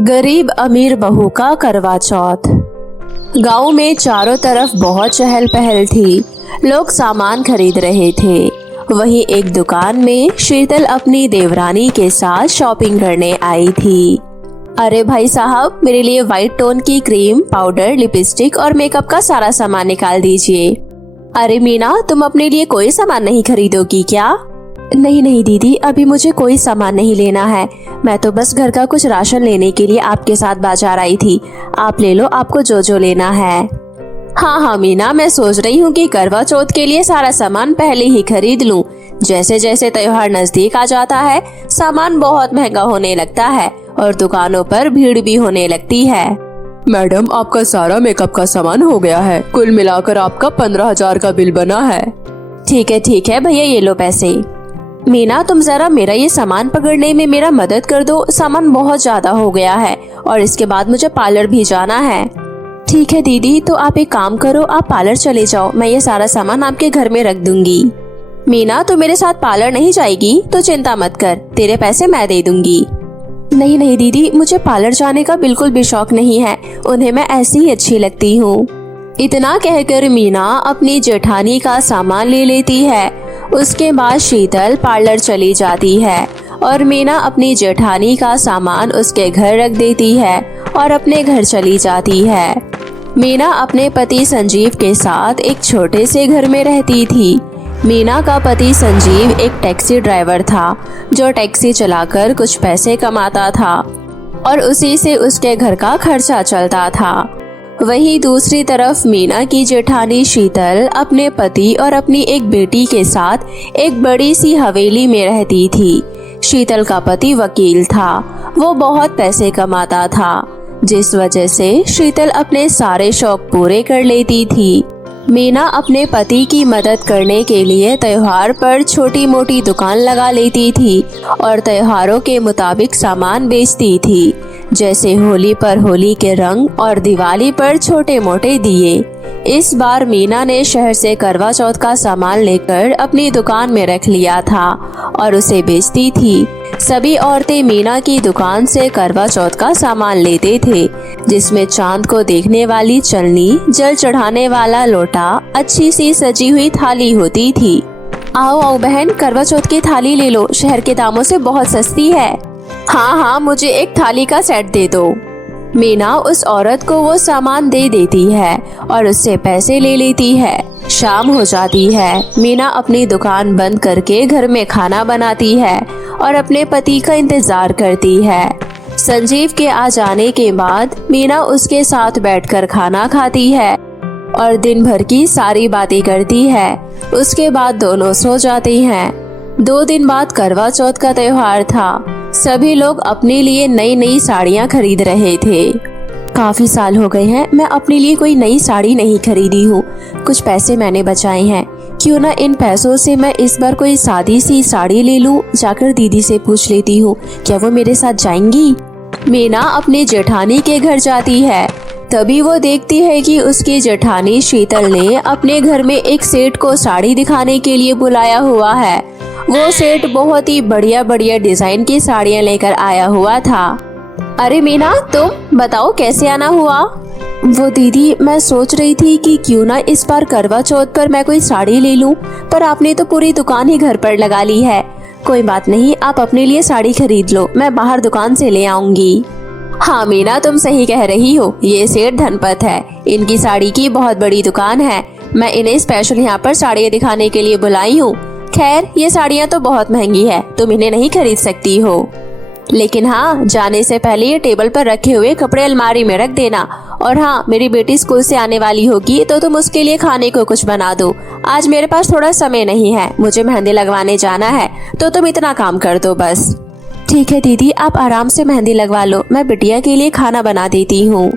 गरीब अमीर बहू का करवा चौथ। गांव में चारों तरफ बहुत चहल पहल थी। लोग सामान खरीद रहे थे। वहीं एक दुकान में शीतल अपनी देवरानी के साथ शॉपिंग करने आई थी। अरे भाई साहब, मेरे लिए वाइट टोन की क्रीम, पाउडर, लिपस्टिक और मेकअप का सारा सामान निकाल दीजिए। अरे मीना, तुम अपने लिए कोई सामान नहीं खरीदोगी क्या? नहीं नहीं दीदी, अभी मुझे कोई सामान नहीं लेना है। मैं तो बस घर का कुछ राशन लेने के लिए आपके साथ बाजार आई थी। आप ले लो, आपको जो जो लेना है। हाँ हाँ मीना, मैं सोच रही हूँ कि करवा चौथ के लिए सारा सामान पहले ही खरीद लूँ। जैसे जैसे त्योहार नजदीक आ जाता है, सामान बहुत महंगा होने लगता है और दुकानों पर भीड़ भी होने लगती है। मैडम, आपका सारा मेकअप का सामान हो गया है। कुल मिलाकर आपका 15,000 का बिल बना है। ठीक है भैया, ये लो पैसे। मीना, तुम जरा मेरा ये सामान पकड़ने में मेरा मदद कर दो। सामान बहुत ज्यादा हो गया है और इसके बाद मुझे पार्लर भी जाना है। ठीक है दीदी, तो आप एक काम करो, आप पार्लर चले जाओ, मैं ये सारा सामान आपके घर में रख दूंगी। मीना, तो मेरे साथ पार्लर नहीं जाएगी? तो चिंता मत कर, तेरे पैसे मैं दे दूंगी। नहीं नहीं दीदी, मुझे पार्लर जाने का बिल्कुल भी शौक नहीं है। उन्हें मैं ऐसी ही अच्छी लगती हूँ। इतना कहकर मीना अपनी जेठानी का सामान ले लेती है। उसके बाद शीतल पार्लर चली जाती है और मीना अपनी जेठानी का सामान उसके घर रख देती है और अपने घर चली जाती है। मीना अपने पति संजीव के साथ एक छोटे से घर में रहती थी। मीना का पति संजीव एक टैक्सी ड्राइवर था जो टैक्सी चलाकर कुछ पैसे कमाता था और उसी से उसके घर का खर्चा चलता था। वहीं दूसरी तरफ मीना की जेठानी शीतल अपने पति और अपनी एक बेटी के साथ एक बड़ी सी हवेली में रहती थी। शीतल का पति वकील था। वो बहुत पैसे कमाता था, जिस वजह से शीतल अपने सारे शौक पूरे कर लेती थी। मीना अपने पति की मदद करने के लिए त्योहार पर छोटी मोटी दुकान लगा लेती थी और त्योहारों के मुताबिक सामान बेचती थी, जैसे होली पर होली के रंग और दिवाली पर छोटे मोटे दिए। इस बार मीना ने शहर से करवा चौथ का सामान लेकर अपनी दुकान में रख लिया था और उसे बेचती थी। सभी औरतें मीना की दुकान से करवा चौथ का सामान लेते थे, जिसमें चांद को देखने वाली चलनी, जल चढ़ाने वाला लोटा, अच्छी सी सजी हुई थाली होती थी। आओ आओ बहन, करवा चौथ की थाली ले लो, शहर के दामों से बहुत सस्ती है। हाँ, मुझे एक थाली का सेट दे दो। मीना उस औरत को वो सामान दे देती है और उससे पैसे ले लेती है। शाम हो जाती है। मीना अपनी दुकान बंद करके घर में खाना बनाती है और अपने पति का इंतजार करती है। संजीव के आ जाने के बाद मीना उसके साथ बैठकर खाना खाती है और दिन भर की सारी बातें करती है। उसके बाद दोनों सो जाती हैं। 2 दिन बाद करवा चौथ का त्योहार था। सभी लोग अपने लिए नई नई साड़ियाँ खरीद रहे थे। काफी साल हो गए हैं, मैं अपने लिए कोई नई साड़ी नहीं खरीदी हूँ। कुछ पैसे मैंने बचाए हैं, क्यों ना इन पैसों से मैं इस बार कोई सादी सी साड़ी ले लूँ। जाकर दीदी से पूछ लेती हूँ, क्या वो मेरे साथ जाएंगी। मीना अपने जेठानी के घर जाती है। तभी वो देखती है कि उसकी जेठानी शीतल ने अपने घर में एक सेठ को साड़ी दिखाने के लिए बुलाया हुआ है। वो सेठ बहुत ही बढ़िया बढ़िया डिजाइन की साड़ियाँ लेकर आया हुआ था। अरे मीना, तुम बताओ कैसे आना हुआ? वो दीदी, मैं सोच रही थी कि क्यों ना इस बार करवा चौथ पर मैं कोई साड़ी ले लूं, पर आपने तो पूरी दुकान ही घर पर लगा ली है। कोई बात नहीं, आप अपने लिए साड़ी खरीद लो, मैं बाहर दुकान से ले आऊंगी। हाँ मीना, तुम सही कह रही हो, ये सेठ धनपत है। इनकी साड़ी की बहुत बड़ी दुकान है। मैं इन्हें स्पेशल यहाँ पर साड़ियाँ दिखाने के लिए बुलाई हूँ। खैर, ये साड़ियाँ तो बहुत महंगी है, तुम इन्हें नहीं खरीद सकती हो। लेकिन हाँ, जाने से पहले ये टेबल पर रखे हुए कपड़े अलमारी में रख देना। और हाँ, मेरी बेटी स्कूल से आने वाली होगी तो तुम उसके लिए खाने को कुछ बना दो। आज मेरे पास थोड़ा समय नहीं है, मुझे मेहंदी लगवाने जाना है, तो तुम इतना काम कर दो बस। ठीक है दीदी, आप आराम से मेहंदी लगवा लो, मैं बिटिया के लिए खाना बना देती हूँ।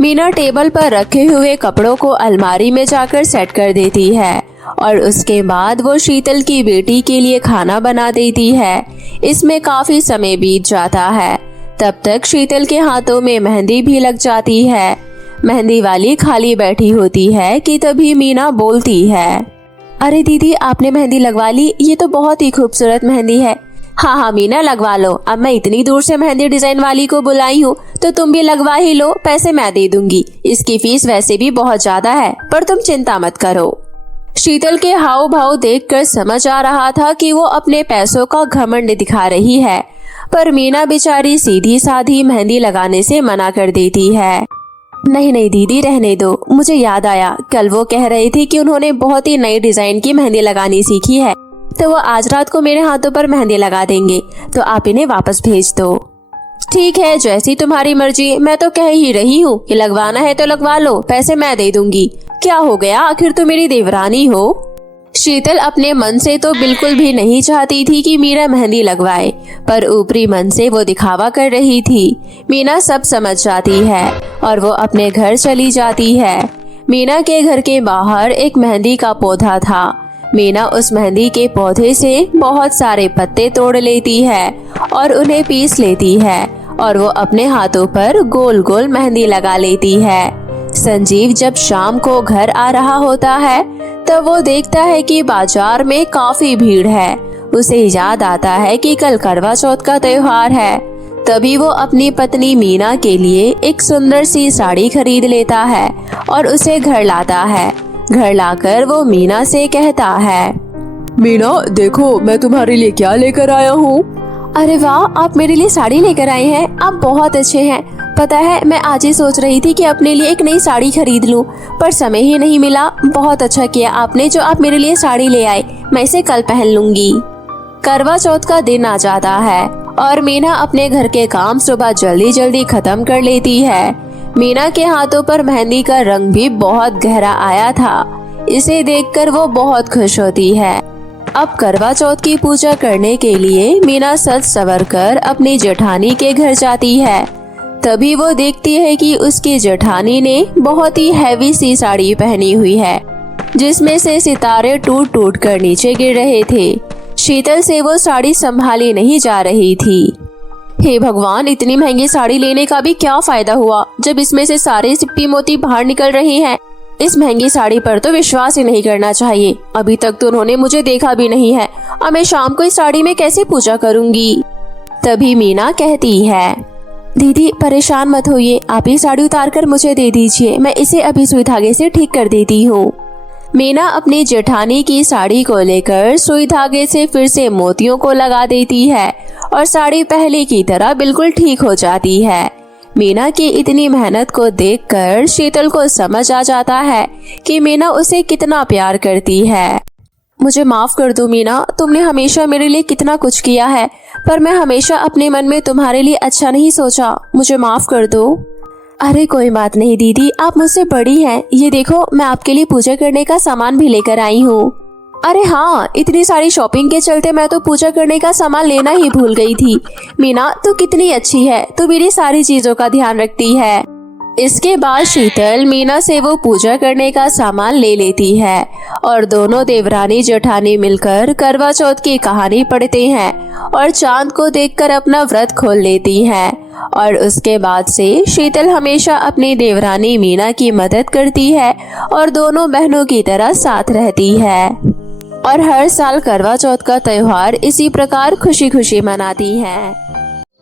मीना टेबल पर रखे हुए कपड़ों को अलमारी में जाकर सेट कर देती है और उसके बाद वो शीतल की बेटी के लिए खाना बना देती है। इसमें काफी समय बीत जाता है। तब तक शीतल के हाथों में मेहंदी भी लग जाती है। मेहंदी वाली खाली बैठी होती है कि तभी मीना बोलती है, अरे दीदी, आपने मेहंदी लगवा ली, ये तो बहुत ही खूबसूरत मेहंदी है। हाँ हाँ मीना, लगवा लो। अब मैं इतनी दूर से मेहंदी डिजाइन वाली को बुलाई हूँ तो तुम भी लगवा ही लो, पैसे मैं दे दूंगी। इसकी फीस वैसे भी बहुत ज्यादा है, पर तुम चिंता मत करो। शीतल के हाव भाव देखकर समझ आ रहा था कि वो अपने पैसों का घमंड दिखा रही है, पर मीना बेचारी सीधी साधी मेहंदी लगाने से मना कर देती है। नहीं नहीं दीदी, रहने दो। मुझे याद आया, कल वो कह रही थी कि उन्होंने बहुत ही नई डिजाइन की मेहंदी लगानी सीखी है, तो वो आज रात को मेरे हाथों पर मेहंदी लगा देंगे, तो आप इन्हें वापस भेज दो। ठीक है, जैसी तुम्हारी मर्जी। मैं तो कह ही रही हूँ कि लगवाना है तो लगवा लो, पैसे मैं दे दूंगी। क्या हो गया, आखिर तो मेरी देवरानी हो। शीतल अपने मन से तो बिल्कुल भी नहीं चाहती थी कि मीना मेहंदी लगवाए, पर ऊपरी मन से वो दिखावा कर रही थी। मीना सब समझ जाती है और वो अपने घर चली जाती है। मीना के घर के बाहर एक मेहंदी का पौधा था। मीना उस मेहंदी के पौधे से बहुत सारे पत्ते तोड़ लेती है और उन्हें पीस लेती है और वो अपने हाथों पर गोल गोल मेहंदी लगा लेती है। संजीव जब शाम को घर आ रहा होता है तब वो देखता है कि बाजार में काफी भीड़ है। उसे याद आता है कि कल करवा चौथ का त्योहार है। तभी वो अपनी पत्नी मीना के लिए एक सुंदर सी साड़ी खरीद लेता है और उसे घर लाता है। घर लाकर वो मीना से कहता है, मीना देखो, मैं तुम्हारे लिए क्या लेकर आया हूँ। अरे वाह, आप मेरे लिए साड़ी लेकर आए हैं। आप बहुत अच्छे हैं। पता है, मैं आज ही सोच रही थी कि अपने लिए एक नई साड़ी खरीद लूं, पर समय ही नहीं मिला। बहुत अच्छा किया आपने जो आप मेरे लिए साड़ी ले आए। मैं इसे कल पहन लूंगी। करवा चौथ का दिन आ जाता है और मीना अपने घर के काम सुबह जल्दी जल्दी खत्म कर लेती है। मीना के हाथों पर मेहंदी का रंग भी बहुत गहरा आया था। इसे देखकर वो बहुत खुश होती है। अब करवा चौथ की पूजा करने के लिए मीना सज संवर कर अपनी जेठानी के घर जाती है। तभी वो देखती है कि उसकी जेठानी ने बहुत ही हैवी सी साड़ी पहनी हुई है, जिसमें से सितारे टूट टूट कर नीचे गिर रहे थे। शीतल से वो साड़ी संभाली नहीं जा रही थी। हे भगवान, इतनी महंगी साड़ी लेने का भी क्या फायदा हुआ जब इसमें से सारे सिप्पी मोती बाहर निकल रहे हैं। इस महंगी साड़ी पर तो विश्वास ही नहीं करना चाहिए। अभी तक तो उन्होंने मुझे देखा भी नहीं है। अब मैं शाम को इस साड़ी में कैसे पूजा करूंगी। तभी मीना कहती है, दीदी परेशान मत होइए, आप ये साड़ी उतार कर मुझे दे दीजिए, मैं इसे अभी सुई धागे से ठीक कर देती हूँ। मीना अपनी जेठानी की साड़ी को लेकर सुई धागे से फिर से मोतियों को लगा देती है और साड़ी पहले की तरह बिल्कुल ठीक हो जाती है। मीना की इतनी मेहनत को देखकर शीतल को समझ आ जाता है कि मीना उसे कितना प्यार करती है। मुझे माफ कर दो मीना, तुमने हमेशा मेरे लिए कितना कुछ किया है, पर मैं हमेशा अपने मन में तुम्हारे लिए अच्छा नहीं सोचा। मुझे माफ कर दो। अरे कोई बात नहीं दीदी, आप मुझसे बड़ी हैं। ये देखो, मैं आपके लिए पूजा करने का सामान भी लेकर आई हूँ। अरे हाँ, इतनी सारी शॉपिंग के चलते मैं तो पूजा करने का सामान लेना ही भूल गई थी। मीना तू कितनी अच्छी है, तू मेरी सारी चीजों का ध्यान रखती है। इसके बाद शीतल मीना से वो पूजा करने का सामान ले लेती है और दोनों देवरानी जेठानी मिलकर करवा चौथ की कहानी पढ़ते हैं और चांद को देखकर अपना व्रत खोल लेती हैं। और उसके बाद से शीतल हमेशा अपनी देवरानी मीना की मदद करती है और दोनों बहनों की तरह साथ रहती है और हर साल करवा चौथ का त्योहार इसी प्रकार खुशी खुशी मनाती है।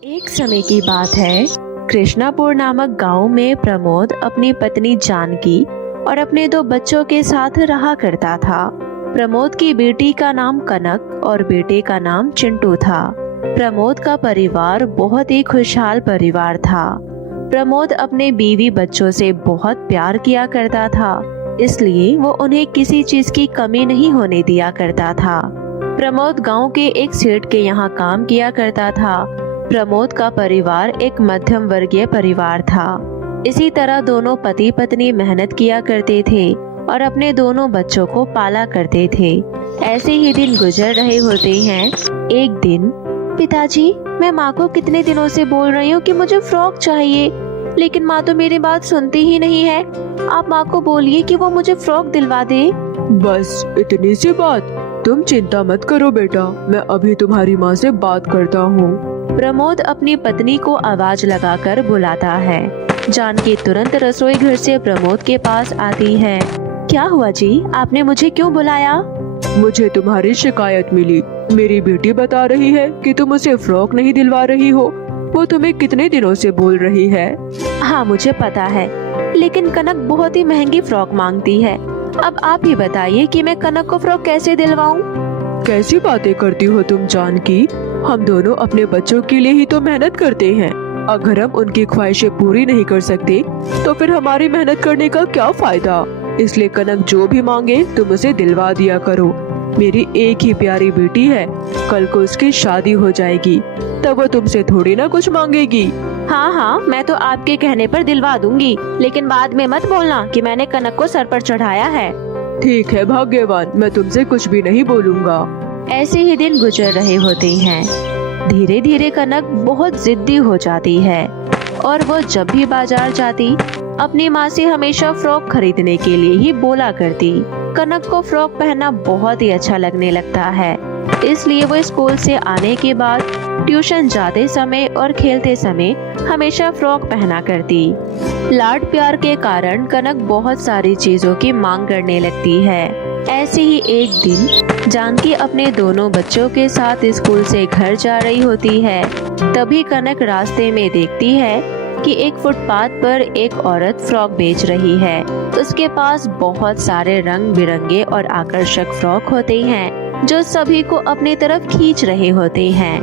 एक समय की बात है, कृष्णापुर नामक गांव में प्रमोद अपनी पत्नी जानकी और अपने 2 बच्चों के साथ रहा करता था। प्रमोद की बेटी का नाम कनक और बेटे का नाम चिंटू था। प्रमोद का परिवार बहुत ही खुशहाल परिवार था। प्रमोद अपने बीवी बच्चों से बहुत प्यार किया करता था, इसलिए वो उन्हें किसी चीज की कमी नहीं होने दिया करता था। प्रमोद गांव के एक सेठ के यहाँ काम किया करता था। प्रमोद का परिवार एक मध्यम वर्गीय परिवार था। इसी तरह दोनों पति पत्नी मेहनत किया करते थे और अपने दोनों बच्चों को पाला करते थे। ऐसे ही दिन गुजर रहे होते हैं। एक दिन, पिताजी, मैं माँ को कितने दिनों से बोल रही हूँ कि मुझे फ्रॉक चाहिए, लेकिन माँ तो मेरी बात सुनती ही नहीं है। आप माँ को बोलिए कि वो मुझे फ्रॉक दिलवा दे। बस इतनी सी बात, तुम चिंता मत करो बेटा, मैं अभी तुम्हारी माँ से बात करता हूँ। प्रमोद अपनी पत्नी को आवाज लगाकर बुलाता है। जानकी तुरंत रसोई घर से प्रमोद के पास आती है। क्या हुआ जी, आपने मुझे क्यों बुलाया? मुझे तुम्हारी शिकायत मिली। मेरी बेटी बता रही है कि तुम उसे फ्रॉक नहीं दिलवा रही हो। वो तुम्हें कितने दिनों से बोल रही है। हाँ मुझे पता है, लेकिन कनक बहुत ही महंगी फ्रॉक मांगती है। अब आप ही बताइए कि मैं कनक को फ्रॉक कैसे दिलवाऊं? कैसी बातें करती हो तुम जानकी? हम दोनों अपने बच्चों के लिए ही तो मेहनत करते हैं। अगर हम उनकी ख्वाहिशें पूरी नहीं कर सकते तो फिर हमारी मेहनत करने का क्या फायदा। इसलिए कनक जो भी मांगे तुम उसे दिलवा दिया करो। मेरी एक ही प्यारी बेटी है, कल को उसकी शादी हो जाएगी, तब वो तुमसे थोड़ी ना कुछ मांगेगी। हाँ हाँ, मैं तो आपके कहने पर दिलवा दूंगी, लेकिन बाद में मत बोलना कि मैंने कनक को सर पर चढ़ाया है। ठीक है भाग्यवान, मैं तुमसे कुछ भी नहीं बोलूँगा। ऐसे ही दिन गुजर रहे होते हैं। धीरे धीरे कनक बहुत जिद्दी हो जाती है और वो जब भी बाजार जाती अपनी माँ से हमेशा फ्रॉक खरीदने के लिए ही बोला करती। कनक को फ्रॉक पहनना बहुत ही अच्छा लगने लगता है, इसलिए वो स्कूल से आने के बाद ट्यूशन जाते समय और खेलते समय हमेशा फ्रॉक पहना करती। लाड प्यार के कारण कनक बहुत सारी चीजों की मांग करने लगती है। ऐसे ही एक दिन जानकी अपने दोनों बच्चों के साथ स्कूल से घर जा रही होती है। तभी कनक रास्ते में देखती है कि एक फुटपाथ पर एक औरत फ्रॉक बेच रही है। उसके पास बहुत सारे रंग बिरंगे और आकर्षक फ्रॉक होते हैं जो सभी को अपनी तरफ खींच रहे होते हैं।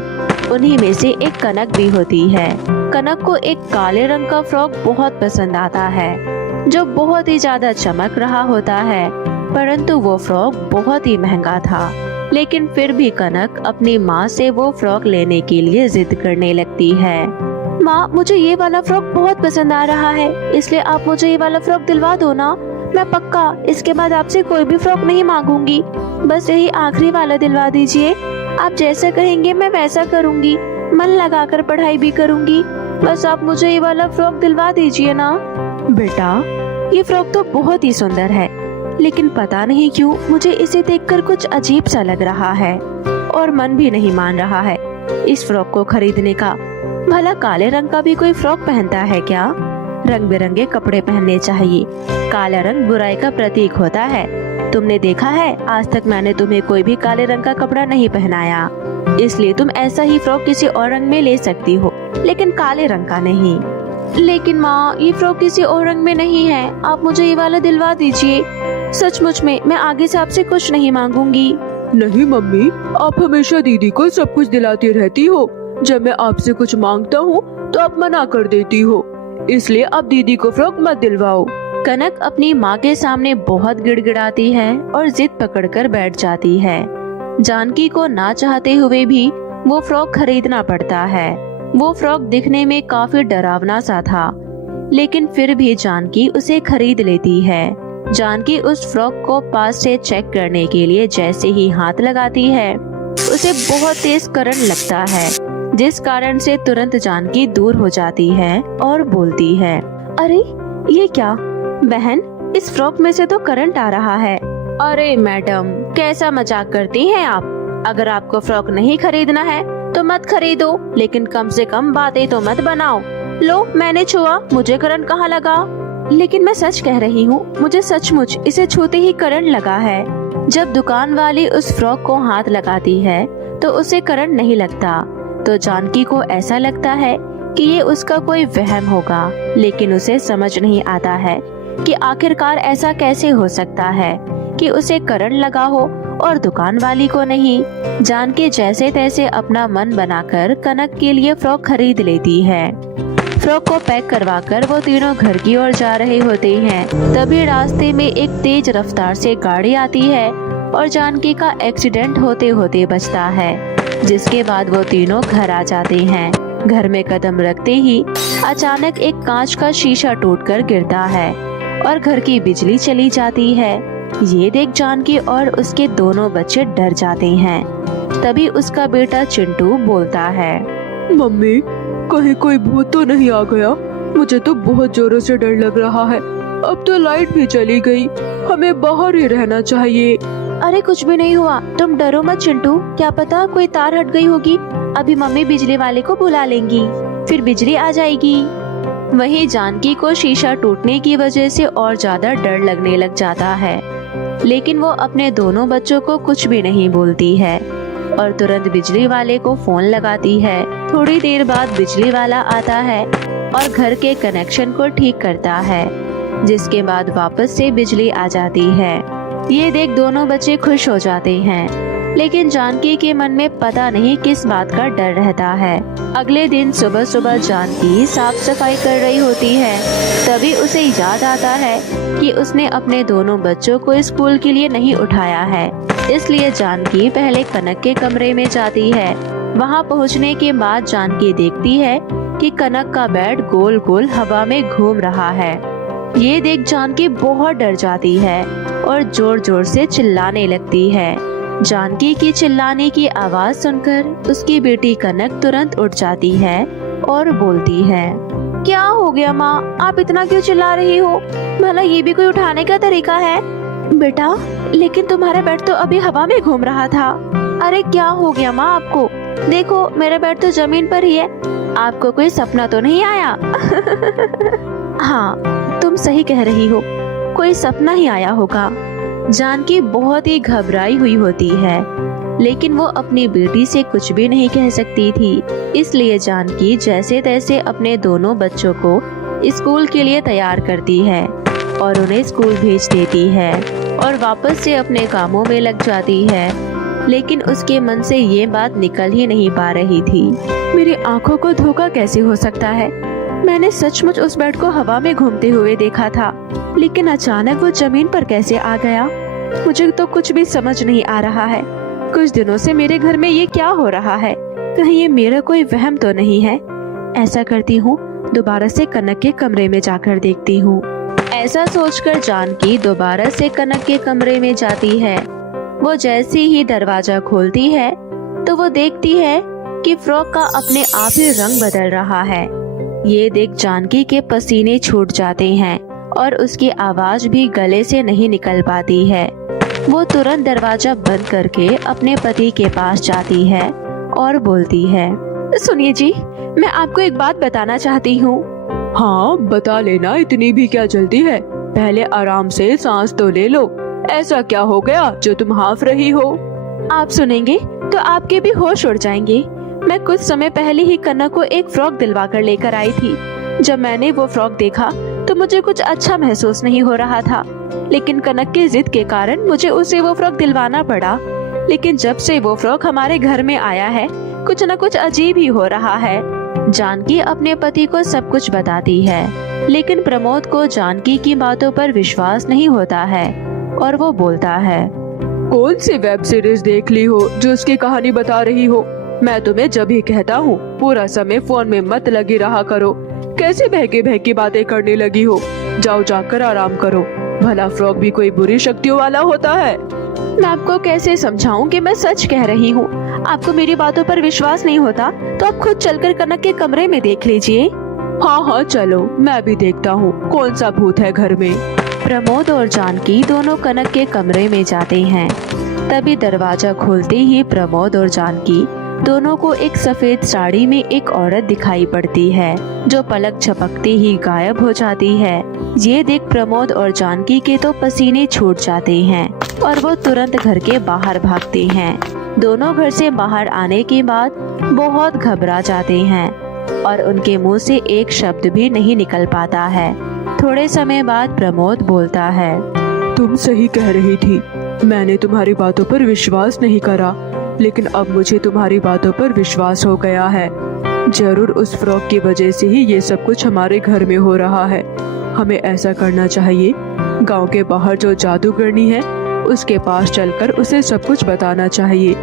उन्हीं में से एक कनक भी होती है। कनक को एक काले रंग का फ्रॉक बहुत पसंद आता है जो बहुत ही ज्यादा चमक रहा होता है, परंतु वो फ्रॉक बहुत ही महंगा था। लेकिन फिर भी कनक अपनी माँ से वो फ्रॉक लेने के लिए जिद करने लगती है। माँ, मुझे ये वाला फ्रॉक बहुत पसंद आ रहा है, इसलिए आप मुझे ये वाला फ्रॉक दिलवा दो ना। मैं पक्का इसके बाद आपसे कोई भी फ्रॉक नहीं मांगूंगी, बस यही आखिरी वाला दिलवा दीजिए। आप जैसा कहेंगे मैं वैसा करूंगी, मन लगाकर पढ़ाई भी करूंगी, बस आप मुझे ये वाला फ्रॉक दिलवा दीजिए ना। बेटा, ये फ्रॉक तो बहुत ही सुंदर है, लेकिन पता नहीं क्यों मुझे इसे देखकर कुछ अजीब सा लग रहा है और मन भी नहीं मान रहा है इस फ्रॉक को खरीदने का। भला काले रंग का भी कोई फ्रॉक पहनता है क्या? रंग बिरंगे कपड़े पहनने चाहिए। काला रंग बुराई का प्रतीक होता है। तुमने देखा है, आज तक मैंने तुम्हें कोई भी काले रंग का कपड़ा नहीं पहनाया, इसलिए तुम ऐसा ही फ्रॉक किसी और रंग में ले सकती हो, लेकिन काले रंग का नहीं। लेकिन माँ, ये फ्रॉक किसी और रंग में नहीं है, आप मुझे ये वाला दिलवा दीजिए। सचमुच में मैं आगे से आपसे कुछ नहीं मांगूंगी। नहीं मम्मी, आप हमेशा दीदी को सब कुछ दिलाती रहती हो। जब मैं आपसे कुछ मांगता हूँ तो आप मना कर देती हो, इसलिए आप दीदी को फ्रॉक मत दिलवाओ। कनक अपनी माँ के सामने बहुत गिड़गिड़ाती है और जिद पकड़कर बैठ जाती है। जानकी को ना चाहते हुए भी वो फ्रॉक खरीदना पड़ता है। वो फ्रॉक दिखने में काफी डरावना सा था, लेकिन फिर भी जानकी उसे खरीद लेती है। जानकी उस फ्रॉक को पास से चेक करने के लिए जैसे ही हाथ लगाती है, उसे बहुत तेज करंट लगता है, जिस कारण से तुरंत जानकी दूर हो जाती है और बोलती है, अरे ये क्या बहन, इस फ्रॉक में से तो करंट आ रहा है। अरे मैडम, कैसा मजाक करती हैं आप? अगर आपको फ्रॉक नहीं खरीदना है तो मत खरीदो, लेकिन कम से कम बातें तो मत बनाओ। लो, मैंने छुआ, मुझे करंट कहाँ लगा? लेकिन मैं सच कह रही हूँ, मुझे सचमुच इसे छूते ही करंट लगा है। जब दुकान वाली उस फ्रॉक को हाथ लगाती है तो उसे करंट नहीं लगता, तो जानकी को ऐसा लगता है कि ये उसका कोई वहम होगा, लेकिन उसे समझ नहीं आता है कि आखिरकार ऐसा कैसे हो सकता है कि उसे करंट लगा हो और दुकान वाली को नहीं। जानकी जैसे तैसे अपना मन बनाकर कनक के लिए फ्रॉक खरीद लेती है। फ्रॉक को पैक करवाकर वो तीनों घर की ओर जा रहे होते हैं। तभी रास्ते में एक तेज रफ्तार से गाड़ी आती है और जानकी का एक्सीडेंट होते होते बचता है, जिसके बाद वो तीनों घर आ जाते हैं। घर में कदम रखते ही अचानक एक कांच का शीशा टूटकर गिरता है और घर की बिजली चली जाती है। ये देख जानकी और उसके दोनों बच्चे डर जाते हैं। तभी उसका बेटा चिंटू बोलता है, मम्मी, कहीं कोई भूत तो नहीं आ गया? मुझे तो बहुत जोरों से डर लग रहा है। अब तो लाइट भी चली गई, हमें बाहर ही रहना चाहिए। अरे कुछ भी नहीं हुआ, तुम डरो मत चिंटू, क्या पता कोई तार हट गई होगी। अभी मम्मी बिजली वाले को बुला लेंगी, फिर बिजली आ जाएगी। वहीं जानकी को शीशा टूटने की वजह से और ज्यादा डर लगने लग जाता है, लेकिन वो अपने दोनों बच्चों को कुछ भी नहीं बोलती है और तुरंत बिजली वाले को फोन लगाती है। थोड़ी देर बाद बिजली वाला आता है और घर के कनेक्शन को ठीक करता है, जिसके बाद वापस से बिजली आ जाती है। ये देख दोनों बच्चे खुश हो जाते हैं, लेकिन जानकी के मन में पता नहीं किस बात का डर रहता है। अगले दिन सुबह सुबह जानकी साफ सफाई कर रही होती है, तभी उसे याद आता है कि उसने अपने दोनों बच्चों को स्कूल के लिए नहीं उठाया है। इसलिए जानकी पहले कनक के कमरे में जाती है। वहां पहुंचने के बाद जानकी देखती है कि कनक का बेड गोल गोल हवा में घूम रहा है। ये देख जानकी बहुत डर जाती है और जोर जोर से चिल्लाने लगती है। जानकी की चिल्लाने की आवाज सुनकर उसकी बेटी कनक तुरंत उठ जाती है और बोलती है, क्या हो गया माँ, आप इतना क्यों चिल्ला रही हो? भला ये भी कोई उठाने का तरीका है? बेटा, लेकिन तुम्हारा बेड तो अभी हवा में घूम रहा था। अरे क्या हो गया माँ आपको? देखो मेरा बेड तो जमीन पर ही है। आपको कोई सपना तो नहीं आया? हाँ, तुम सही कह रही हो, कोई सपना ही आया होगा। जानकी बहुत ही घबराई हुई होती है, लेकिन वो अपनी बेटी से कुछ भी नहीं कह सकती थी। इसलिए जानकी जैसे तैसे अपने दोनों बच्चों को स्कूल के लिए तैयार करती है और उन्हें स्कूल भेज देती है और वापस से अपने कामों में लग जाती है। लेकिन उसके मन से ये बात निकल ही नहीं पा रही थी, मेरी आंखों को धोखा कैसे हो सकता है? मैंने सचमुच उस बेड को हवा में घूमते हुए देखा था, लेकिन अचानक वो जमीन पर कैसे आ गया? मुझे तो कुछ भी समझ नहीं आ रहा है। कुछ दिनों से मेरे घर में ये क्या हो रहा है? कहीं ये मेरा कोई वहम तो नहीं है? ऐसा करती हूँ, दोबारा से कनक के कमरे में जाकर देखती हूँ। ऐसा सोचकर जानकी दोबारा से कनक के कमरे में जाती है। वो जैसे ही दरवाजा खोलती है तो वो देखती है कि फ्रॉक का अपने आप ही रंग बदल रहा है। ये देख जानकी के पसीने छूट जाते हैं और उसकी आवाज भी गले से नहीं निकल पाती है। वो तुरंत दरवाजा बंद करके अपने पति के पास जाती है और बोलती है, सुनिए जी, मैं आपको एक बात बताना चाहती हूँ। हाँ बता लेना, इतनी भी क्या जल्दी है? पहले आराम से सांस तो ले लो। ऐसा क्या हो गया जो तुम हाँफ रही हो? आप सुनेंगे तो आपके भी होश उड़ जाएंगे। मैं कुछ समय पहले ही कनक को एक फ्रॉक दिलवा कर लेकर आई थी। जब मैंने वो फ्रॉक देखा तो मुझे कुछ अच्छा महसूस नहीं हो रहा था, लेकिन कनक की जिद के कारण मुझे उसे वो फ्रॉक दिलवाना पड़ा। लेकिन जब से वो फ्रॉक हमारे घर में आया है, कुछ न कुछ अजीब ही हो रहा है। जानकी अपने पति को सब कुछ बताती है, लेकिन प्रमोद को जानकी की बातों पर विश्वास नहीं होता है और वो बोलता है, कौन सी वेब सीरीज देख ली हो जो उसकी कहानी बता रही हो? मैं तुम्हें जब ही कहता हूँ पूरा समय फोन में मत लगी रहा करो। कैसे बहकी बहकी बातें करने लगी हो? जाओ जाकर आराम करो। भला फ्रॉक भी कोई बुरी शक्तियों वाला होता है? मैं आपको कैसे समझाऊं कि मैं सच कह रही हूँ। आपको मेरी बातों पर विश्वास नहीं होता तो आप खुद चलकर कनक के कमरे में देख लीजिए। हाँ हाँ चलो, मैं भी देखता हूँ कौन सा भूत है घर में। प्रमोद और जानकी दोनों कनक के कमरे में जाते हैं। तभी दरवाजा खोलते ही प्रमोद और जानकी दोनों को एक सफेद साड़ी में एक औरत दिखाई पड़ती है, जो पलक झपकते ही गायब हो जाती है। ये देख प्रमोद और जानकी के तो पसीने छूट जाते हैं और वो तुरंत घर के बाहर भागते हैं। दोनों घर से बाहर आने के बाद बहुत घबरा जाते हैं और उनके मुंह से एक शब्द भी नहीं निकल पाता है। थोड़े समय बाद प्रमोद बोलता है, तुम सही कह रही थी, मैंने तुम्हारी बातों पर विश्वास नहीं करा, लेकिन अब मुझे तुम्हारी बातों पर विश्वास हो गया है। जरूर उस फ्रॉक की वजह से ही ये सब कुछ हमारे घर में हो रहा है। हमें ऐसा करना चाहिए, गांव के बाहर जो जादूगरनी है उसके पास चलकर उसे सब कुछ बताना चाहिए।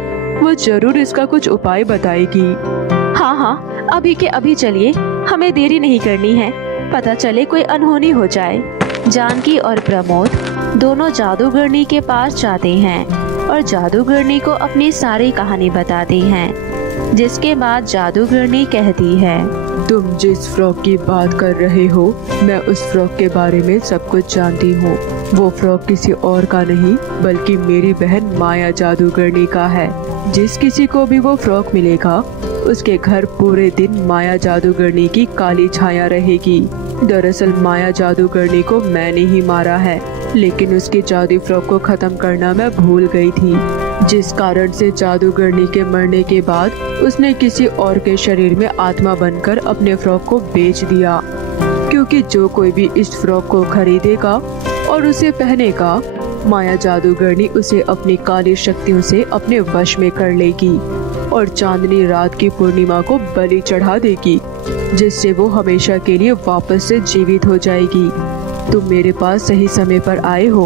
वो जरूर इसका कुछ उपाय बताएगी। हाँ हाँ, अभी के अभी चलिए, हमें देरी नहीं करनी है, पता चले कोई अनहोनी हो जाए। जानकी और प्रमोद दोनों जादूगरनी के पास जाते हैं और जादूगरनी को अपनी सारी कहानी बताते हैं, जिसके बाद जादूगरनी कहती है, तुम जिस फ्रॉक की बात कर रहे हो, मैं उस फ्रॉक के बारे में सब कुछ जानती हूँ। वो फ्रॉक किसी और का नहीं बल्कि मेरी बहन माया जादूगरनी का है। जिस किसी को भी वो फ्रॉक मिलेगा उसके घर पूरे दिन माया जादूगरनी की काली छाया रहेगी। दरअसल माया जादूगरनी को मैंने ही मारा है, लेकिन उसकी जादू फ्रॉक को खत्म करना मैं भूल गई थी। जिस कारण से जादूगरनी के मरने के बाद उसने किसी और के शरीर में आत्मा बनकर अपने फ्रॉक को बेच दिया, क्योंकि जो कोई भी इस फ्रॉक को खरीदेगा और उसे पहनेगा, माया जादूगरनी उसे अपनी काली शक्तियों से अपने वश में कर लेगी और चांदनी रात की पूर्णिमा को बलि चढ़ा देगी, जिससे वो हमेशा के लिए वापस से जीवित हो जाएगी। तुम मेरे पास सही समय पर आए हो,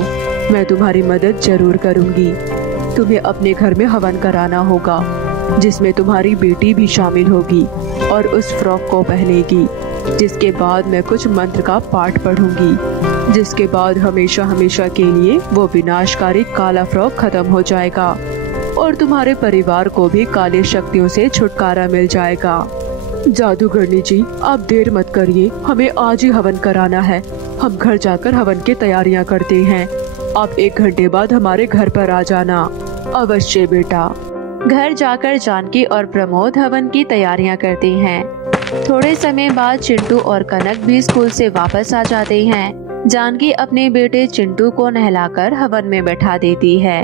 मैं तुम्हारी मदद जरूर करूंगी। तुम्हें अपने घर में हवन कराना होगा, जिसमें तुम्हारी बेटी भी शामिल होगी और उस फ्रॉक को पहनेगी, जिसके बाद मैं कुछ मंत्र का पाठ पढ़ूंगी, जिसके बाद हमेशा हमेशा के लिए वो विनाशकारी काला फ्रॉक खत्म हो जाएगा और तुम्हारे परिवार को भी काली शक्तियों से छुटकारा मिल जाएगा। जादूगरनी जी, आप देर मत करिए, हमें आज ही हवन कराना है। हम घर जाकर हवन की तैयारियां करते हैं। आप 1 घंटे बाद हमारे घर पर आ जाना। अवश्य बेटा। घर जाकर जानकी और प्रमोद हवन की तैयारियां करते हैं। थोड़े समय बाद चिंटू और कनक भी स्कूल से वापस आ जाते हैं। जानकी अपने बेटे चिंटू को नहलाकर हवन में बैठा देती है।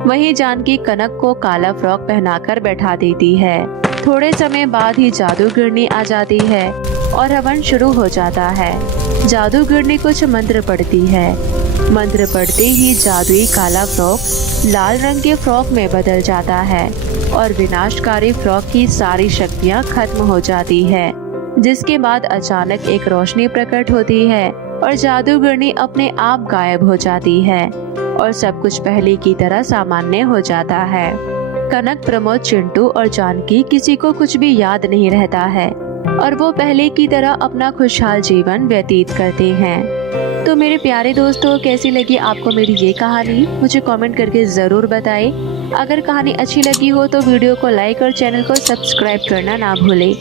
वहीं जानकी कनक को काला फ्रॉक पहनाकर बैठा देती है। थोड़े समय बाद ही जादूगरनी आ जाती है और हवन शुरू हो जाता है। जादूगरनी कुछ मंत्र पढ़ती है। मंत्र पढ़ते ही जादुई काला फ्रॉक लाल रंग के फ्रॉक में बदल जाता है और विनाशकारी फ्रॉक की सारी शक्तियां खत्म हो जाती है, जिसके बाद अचानक एक रोशनी प्रकट होती है और जादूगरनी अपने आप गायब हो जाती है और सब कुछ पहले की तरह सामान्य हो जाता है। कनक, प्रमोद, चिंटू और जानकी किसी को कुछ भी याद नहीं रहता है और वो पहले की तरह अपना खुशहाल जीवन व्यतीत करते हैं। तो मेरे प्यारे दोस्तों, कैसी लगी आपको मेरी ये कहानी, मुझे कमेंट करके ज़रूर बताएं। अगर कहानी अच्छी लगी हो तो वीडियो को लाइक और चैनल को सब्सक्राइब करना ना भूलें।